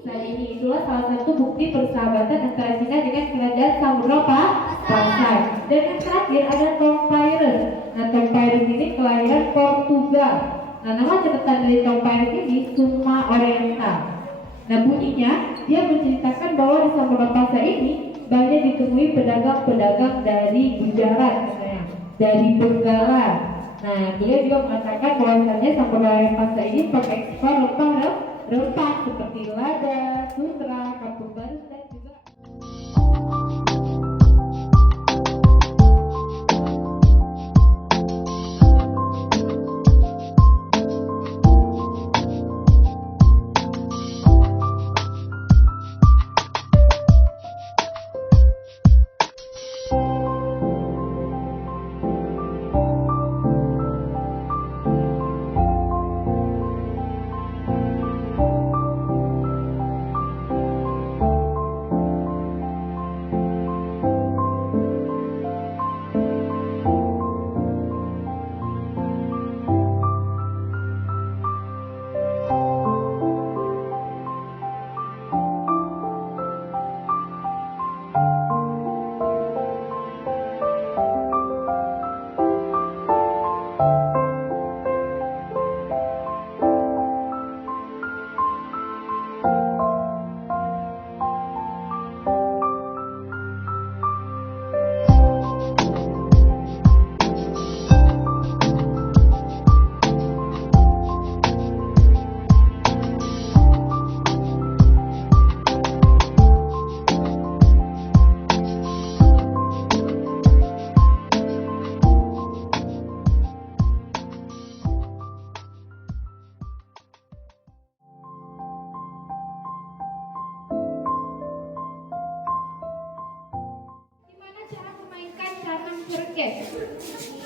Nah ini itulah salah satu bukti persahabatan antara Cina dengan kerajaan Samudra Pasai. Dan yang terakhir ada Tom Pirates. Nah Tom Pirates ini kelahiran Portugal. Nah nama catatan dari Tom Pirates ini Suma Oriental. Nah bunyinya dia menceritakan bahwa di Samudra Pasai ini banyak ditemui pedagang-pedagang dari Gujarat katanya, dari Benggala. Nah dia juga mengatakan bahwasannya Samudra Pasai ini pengekspor rempah seperti lada, sutra, kampung baru dan juga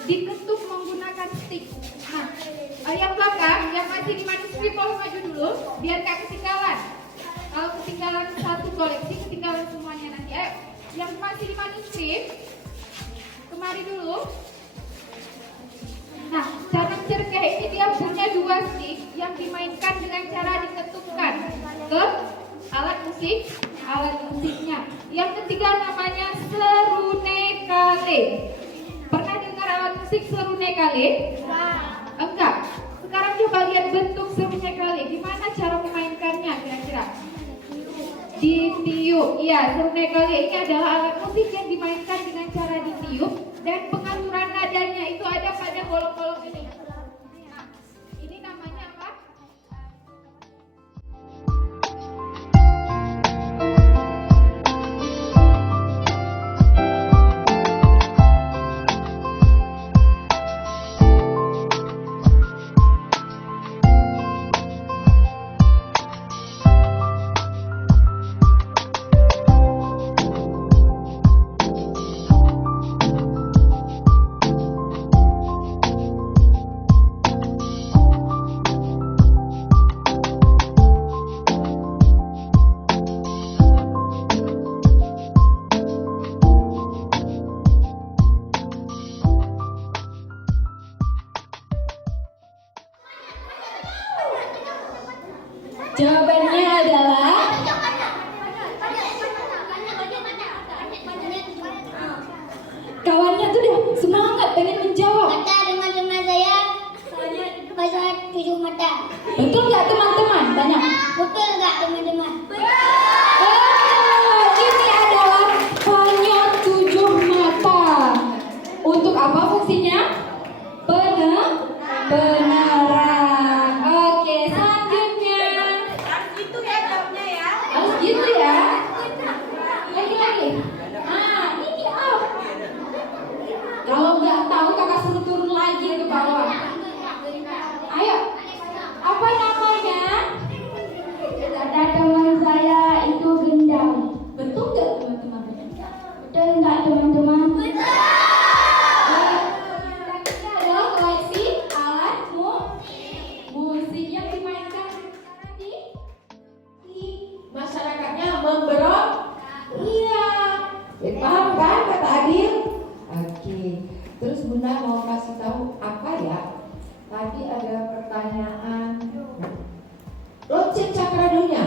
diketuk menggunakan stick. Nah, yang belakang yang masih di manuskrip boleh maju dulu biar gak ketinggalan. Kalau ketinggalan satu koleksi, ketinggalan semuanya nanti. Yang masih di manuskrip kemari dulu. Nah, canang cerkeh ini dia punya dua stick yang dimainkan dengan cara diketukkan ke alat musiknya. Yang ketiga namanya serune kale. Pernah dengar alat musik serune kale? Enggak. Sekarang coba lihat bentuk serune kale. Gimana cara memainkannya kira-kira? Ditiup. Iya, serune kale ini adalah alat musik yang dimainkan dengan cara ditiup dan pengaturan nadanya itu ada pada bolong-bolong ini. Nah, ini namanya apa? Jawabannya adalah kawannya tuh udah semangat pengen menjawab. Mata teman-teman saya pasal 7 mata. Betul nggak teman-teman? Tanya. Betul nggak teman-teman? Ini adalah banyak 7 mata. Untuk apa fungsinya? Benaran. Oke, selanjutnya. Harus gitu ya jawabnya ya. Harus gitu ya. Lagi. Ini up. Kalau nggak tahu kakak suruh turun lagi ke bawah. Ayo. Apa namanya? Kata teman saya itu gendang. Betul nggak teman-teman? Betul nggak teman-teman? Ini adalah koleksi alat musik yang dimainkan di masyarakatnya memberok. Iya. Paham kan kata Adil? Oke. Terus Bunda mau kasih tahu apa ya? Tadi ada pertanyaan. Lonceng cakradonya.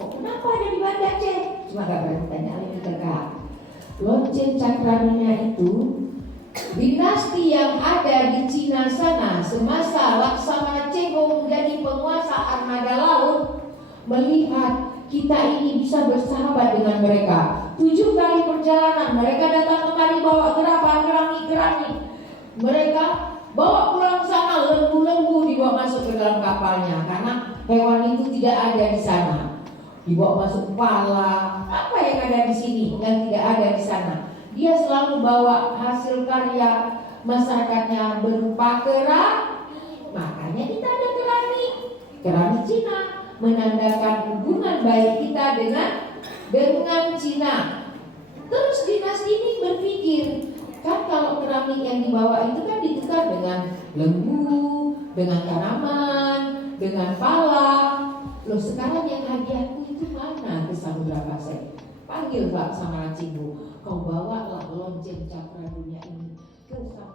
Kenapa ada di Banda Aceh? Cuma gak berani tanya lagi kakak. Lonceng Cakradunia itu dinasti yang ada di Cina sana semasa Laksamana Cheng menjadi penguasa armada laut melihat kita ini bisa bersahabat dengan mereka. 7 kali perjalanan mereka datang kemari bawa gerabah, mereka bawa pulang sana lembu-lembu dibawa masuk ke dalam kapalnya karena hewan itu tidak ada di sana. Dibawa masuk pala, apa yang ada di sini yang tidak ada di sana. Dia selalu bawa hasil karya masyarakatnya berupa keramik. Makanya kita ada keramik Cina menandakan hubungan baik kita dengan Cina. Terus dinasti ini berpikir, kan kalau keramik yang dibawa itu kan ditukar dengan lembu, dengan tanaman, dengan pala. Loh sekarang yang hadiahku itu mana ke Samudra Pasai? Panggil Pak sama Cinggu, kau bawalah lonceng Cakradunia ini ke Samudra.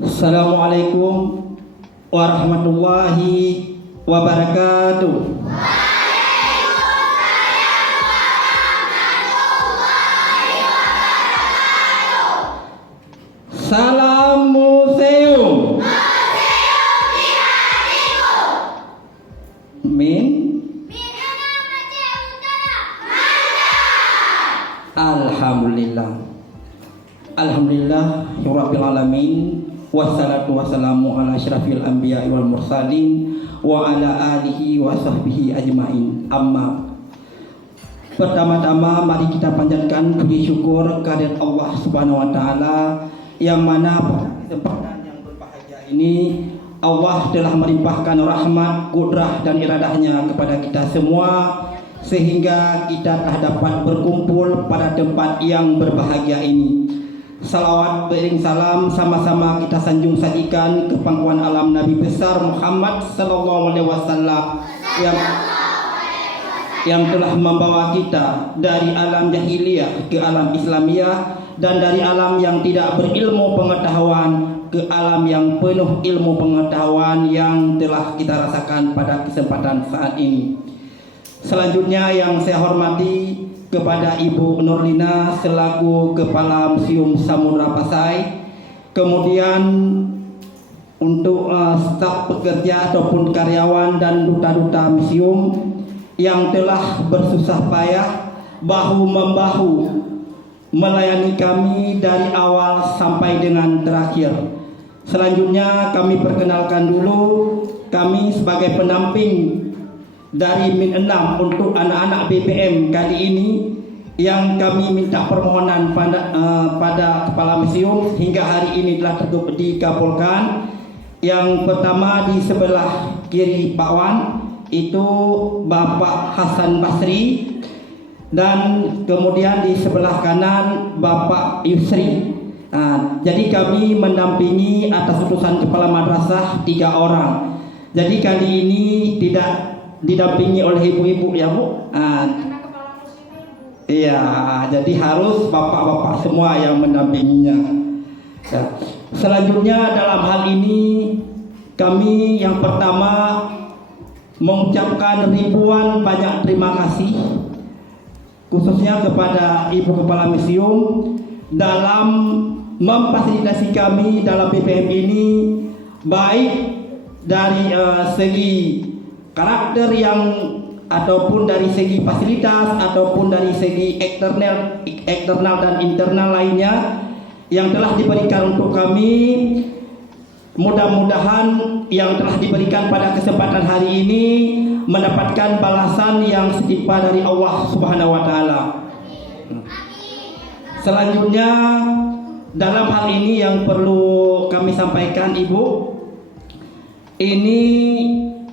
Assalamualaikum warahmatullahi wabarakatuh. Salam museum. Min Alhamdulillah. Alhamdulillah Rabbil alamin. Wassalatu wassalamu ala asyrafil anbiya'i wal mursalin wa ala alihi wa sahbihi ajmain. Amma. Pertama-tama mari kita panjatkan puji syukur kehadirat Allah Subhanahu wa taala yang mana pada kesempatan yang berbahagia ini Allah telah melimpahkan rahmat, kudrah dan iradahnya kepada kita semua sehingga kita telah dapat berkumpul pada tempat yang berbahagia ini. Salawat beriring salam sama-sama kita sanjung sajikan ke pangkuan alam Nabi besar Muhammad sallallahu alaihi wasallam yang telah membawa kita dari alam jahiliyah ke alam Islamiyah dan dari alam yang tidak berilmu pengetahuan ke alam yang penuh ilmu pengetahuan yang telah kita rasakan pada kesempatan saat ini. Selanjutnya yang saya hormati kepada Ibu Nurlina selaku Kepala Museum Samudra Pasai, kemudian untuk staf pekerja ataupun karyawan dan duta-duta museum yang telah bersusah payah bahu-membahu melayani kami dari awal sampai dengan terakhir. Selanjutnya kami perkenalkan dulu kami sebagai pendamping dari Min 6 untuk anak-anak BPM kali ini yang kami minta permohonan pada Kepala Museum hingga hari ini telah dikabulkan. Yang pertama di sebelah kiri Pak Wan itu Bapak Hasan Basri dan kemudian di sebelah kanan Bapak Yusri. Jadi kami mendampingi atas utusan Kepala Madrasah 3 orang. Jadi kali ini tidak didampingi oleh ibu-ibu ya Bu. Iya, jadi harus bapak-bapak semua yang mendampinginya. Ya. Selanjutnya dalam hal ini kami yang pertama mengucapkan ribuan banyak terima kasih khususnya kepada Ibu Kepala Museum dalam memfasilitasi kami dalam BPM ini, baik dari segi karakter yang ataupun dari segi fasilitas ataupun dari segi eksternal dan internal lainnya yang telah diberikan untuk kami. Mudah-mudahan yang telah diberikan pada kesempatan hari ini mendapatkan balasan yang setimpal dari Allah Subhanahu wa taala. Selanjutnya dalam hal ini yang perlu kami sampaikan Ibu, ini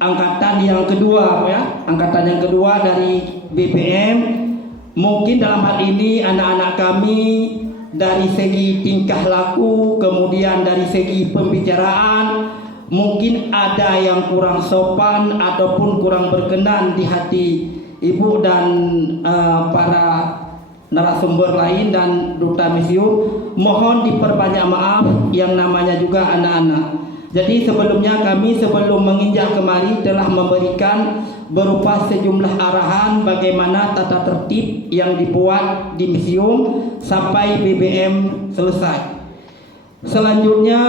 angkatan yang kedua ya, angkatan yang kedua dari BPM. Mungkin dalam hal ini anak-anak kami dari segi tingkah laku, kemudian dari segi pembicaraan mungkin ada yang kurang sopan ataupun kurang berkenan di hati ibu dan para narasumber lain dan duta museum, mohon diperbanyak maaf yang namanya juga anak-anak. Jadi sebelumnya kami sebelum menginjak kemari telah memberikan berupa sejumlah arahan bagaimana tata tertib yang dibuat di museum sampai BBM selesai. Selanjutnya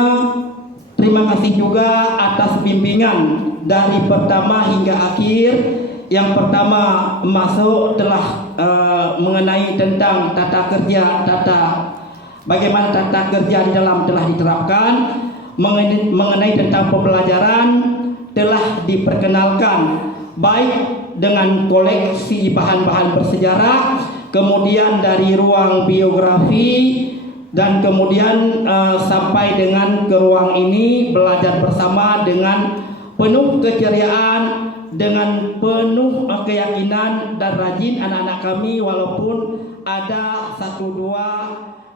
terima kasih juga atas bimbingan dari pertama hingga akhir. Yang pertama masuk telah mengenai tentang tata kerja, bagaimana tata kerja di dalam telah diterapkan, mengenai tentang pembelajaran telah diperkenalkan baik dengan koleksi bahan-bahan bersejarah, kemudian dari ruang biografi, dan kemudian sampai dengan ke ruang ini belajar bersama dengan penuh keceriaan, dengan penuh keyakinan dan rajin anak-anak kami, walaupun ada satu dua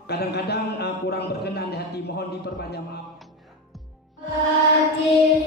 kadang-kadang kurang berkenan di hati, mohon diperbanyak maaf. Fatihah.